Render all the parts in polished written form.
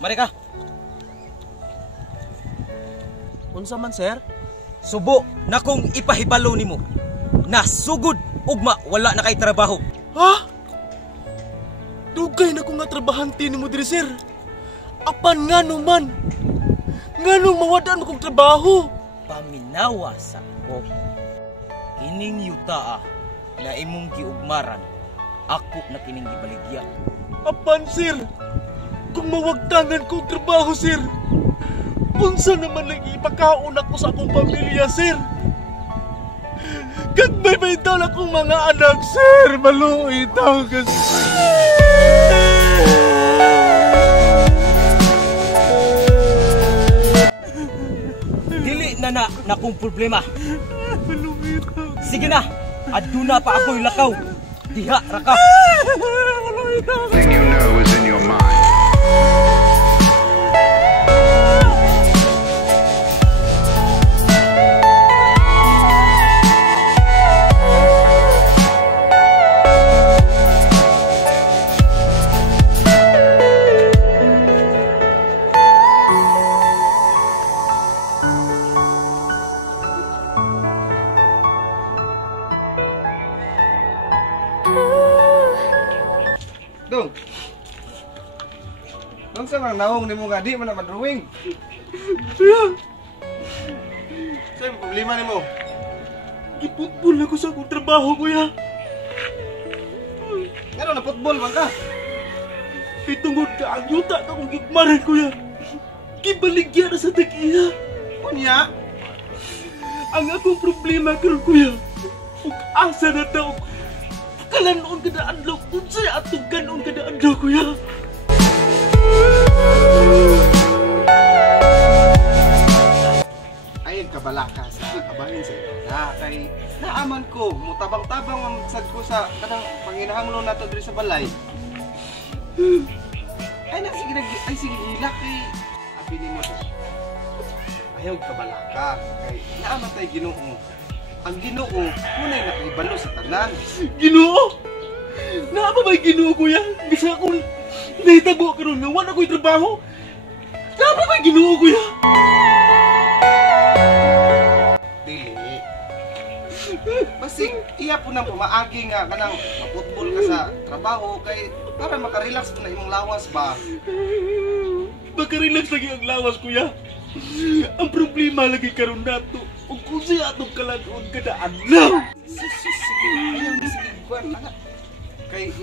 Mari ka. Unsa man, sir? Subo na kong ipahibalo nimo. Nasugod ugma wala na kay trabaho. Ha? Dugay na ko nga trabahante nimo diri, sir. Apan nga man. Nganong mawadaan mo kong trabaho? Paminawa sa ko. Kining yuta na imong giugmaran. Ako na kining gibaligya. Apan, sir. Kung mawagtangan kong trabaho, sir. Unsa naman lang ipakaon ako sa akong pamilya, sir? Kagbay-bay daw lang akong mga anak, sir. Maluoy daw kasi. Dili na kung problema. Maluoy daw. Sige na, aduna pa ako'y lakaw. Diha ra ka. Maluoy daw. Everything you know is in your mind. Dong. Dong sa mang naong nimo nga di man na madrawing. Kuya, Sa problema nimo? giputbol ako sa akong trabaho, kuya. Ngano na football man ka? Kay tungod ka ang yuta na akong gigmaran, kuya. Gibaligyan na sa tagiya. Kunya, Ang akong problema karon, kuya. Ug asa na daw kalanon kada adlaw unsay atong kanon kada adlaw, kuya. ayon ka balaka sa kabahin sa ina kay naaman ko mutabang-tabang ang sad ko sa kanang panginahanglo nato diri sa balay. Ay sige hilak kay abi nimo sa. Ayaw ka balaka kay naaman tay Ginoo. Ang Ginoo munay nakahibalo sa tanan. Ginoo! Naa pa ba'y Ginoo, kuya? Bisa akong nahitabo karon nga wala ko'y trabaho. Naa pa ba'y Ginoo, kuya? Dili. Basig iya po nang pumaagi nga kanang maputbol ka sa trabaho kay para makarelax po na imong lawas ba. Makarelax lagi ang lawas, kuya. Ang problema lagi karon nato. Ug unsay atong kalanon kada adlaw. Sige, ayaw na sige kuan ana. Kay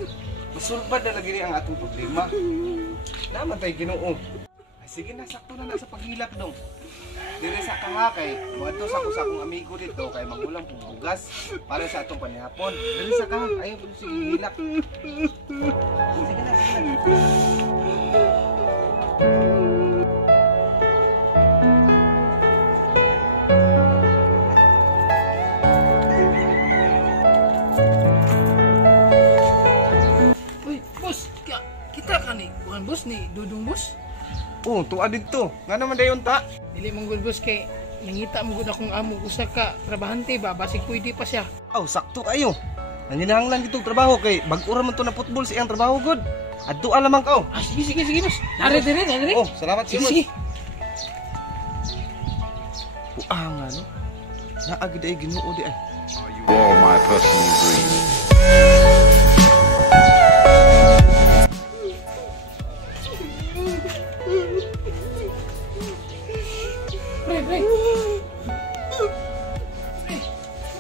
masulbad na lagi ni ang atong problema. Naman tay Ginoo. Ay sige na sakto na sa paghilak dong. Dire sa kaha kay moadto sa akong amigo dito kay magulang bugas para sa atong panihapon. Dire sa kaha ayaw po sige hilak. Sige na, sige na. Uy, boss, kita ka ni Juan boss ni Dudong boss. Oh, tuwa dito. Nga naman dayon ta. Dili mong good boss kay nangita mo gud akong amo usa ka trabahante ba basig pwede pa siya. Aw, sakto kayo. Nanginahanglan gitong trabaho kay bag-ura man to na football sa iyang trabaho god. Adto alamang ka. Ah, sige boss. Nare. Oh, salamat Sige, boss. sige. Ah, nga no. Naagid ay Ginoo di ay. Are you all my personal dreams? Pre. Pre,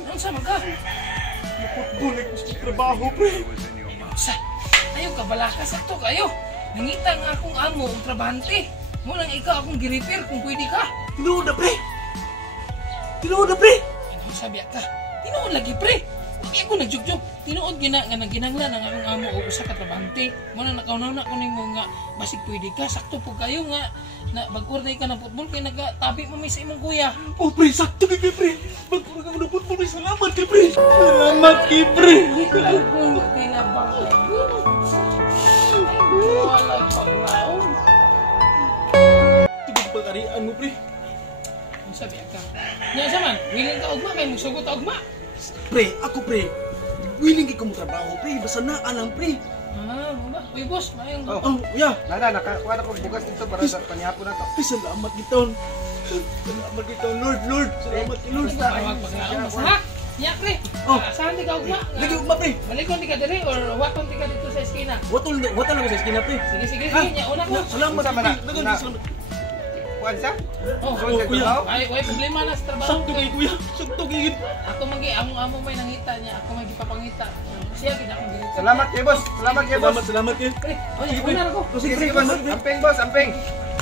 ano sa ka? Football ay gusto trabaho, pre. Sa, ayaw ka balaka sakto kayo. Nangita nga akong amo ang trabahante. Mo lang ikaw akong gi-repair kung pwede ka. Tinuod na, pre. Tinuod na, pre. Ano sabi ka? Tinuod lagi pre. Hindi ako nagjugjug. Tinuod gina nga naginanglan ang akong amo o usa ka trabahante. Mo na nakaunaw ko nimo nga basig pwede ka sakto pug kayo nga na bag-orday ka ng football kay nagatabi mo may sa imong kuya. Oh, pre, sakto kay pre. Magpura ka mo ng football, pre. Salamat kay pre. Salamat kay pre. Kung tinabang ka wala paglaon. Tugod pag-arian mo, pre. Ano sabi ka? Nya sa man, willing ka ugma kay magsugot ugma. Pre, ako pre. Willing kay ko mo trabaho, pre. Basta naa lang, pre. Mo ba? Uy, boss, mayong Oh. Oh, kuya. Nada, nakakuha na ko bugas dito para sa panyapon na to. Ay, salamat giton. Salamat giton, Lord, Lord. Salamat kay Lord. basta awag paglaom basta ha. Nya pre. Oh. Saan di ka ugma? Lagi ugma pre. Balikon di ka diri or wakon di ka dito sa eskina? Watol lang sa esquina pre. Sige, sige, Ha? sige. Nya, una ko. Salamat Unsa man na? pre. Dagan Una. salamat. Kuan sa? Oh, Oh, kuya. Ay, problema na sa trabaho. Sakto kay kuya. Sakto kay. Ako magi amo may nangita niya. Ako may gipapangita. Siya gid akong diri. Salamat kay boss. Salamat kay boss. Salamat kay. Pre, oy, Sige, pre. una na ko. Oh, Sige, sige boss. Amping boss, amping.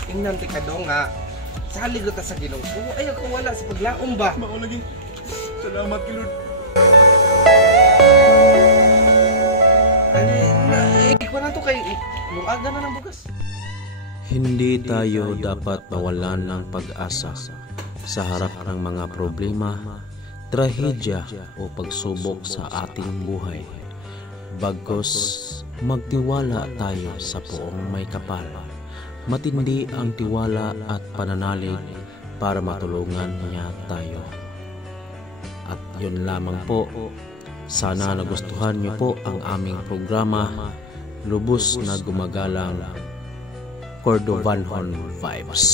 Tingnan ti kadong nga. Salig ta sa Ginoo. Ay ako wala sa paglaom ba. Mao lagi. Salamat kay Lord. Ani na ikaw na to kay luaga na ng bugas. Hindi tayo dapat mawalan ng pag-asa sa harap ng mga problema, trahedya o pagsubok sa ating buhay. Bagkus magtiwala tayo sa Poong May Kapal. Matindi ang tiwala at pananalig para matulungan niya tayo. At yun lamang po. Sana nagustuhan niyo po ang aming programa, Lubos na Gumagalang Cordovanhon Vibes.